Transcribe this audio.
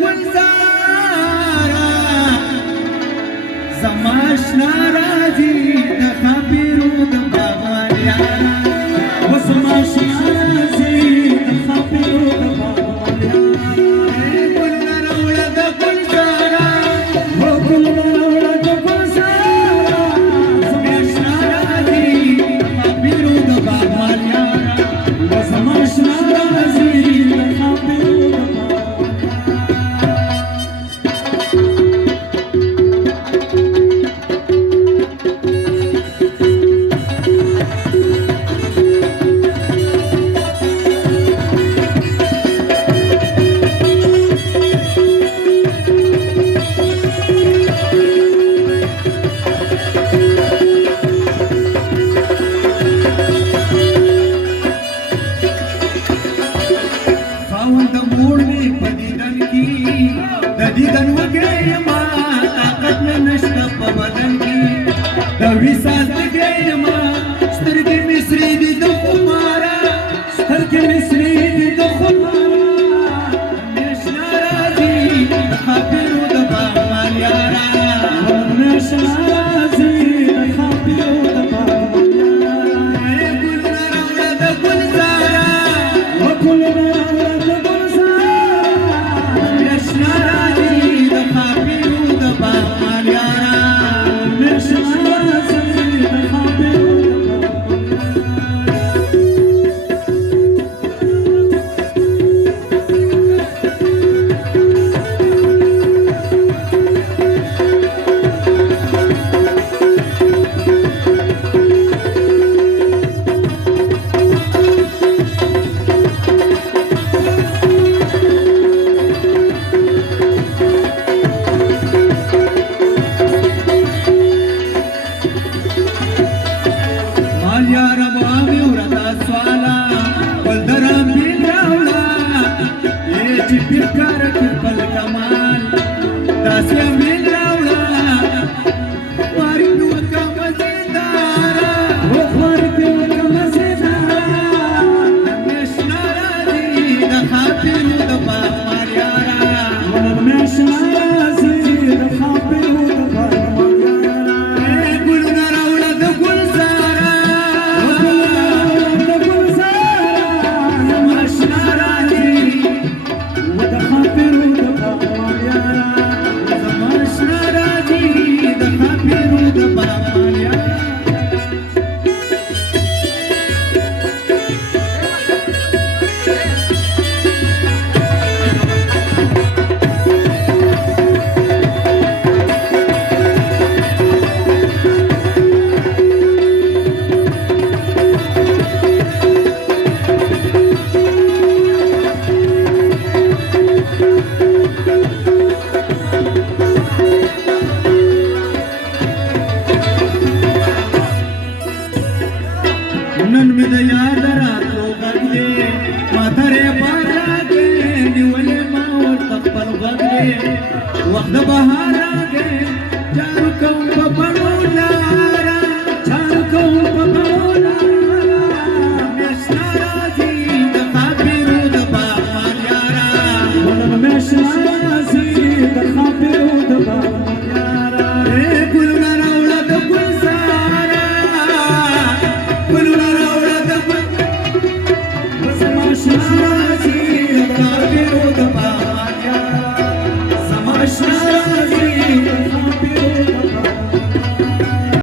گلزارا زماشنا راځي د خاطرو د باغوانیا وسماشنا راځي د خاطرو د باغوانیا ګلونه راوړه د گلزارا او ګلونه راوړه د گلزارا زماشنا راځي د خاطرو د باغوانیا وسماشنا راځي د خاطرو دیدن وګړي ما طاقت نه نشته په بدن کې د وسال وګړي ما سترګې مې سرې دي د خمارا سترګې مې سرې دي د خمارا نشنا راځي د خاطرو د باغوان یارا نشنا راځي د خاطرو د باغوان یارا ګلونه راوړه د گلزارا او ګلونه راوړه د گلزارا نشنا Picar que pal kamal dasya mil raula wari nu ka mazidara wari nu ka mazidara neshna razi da khatiru da baghwar yara neshna razi da khatiru da baghwar yara guluna raula da gulzara da gulzara neshna razi नन में याद रातों बदले माथरे पारा के निवले मावर तपल बदले वक्त बहारा के चार कौन पपड़ो लारा चार कौन पपड़ो लारा नशना राजी द खातिरू द बागवान यारा नशना राजी द खातिरू द बागवान यारा गुलना रावला द गुलजारा गुलना Shara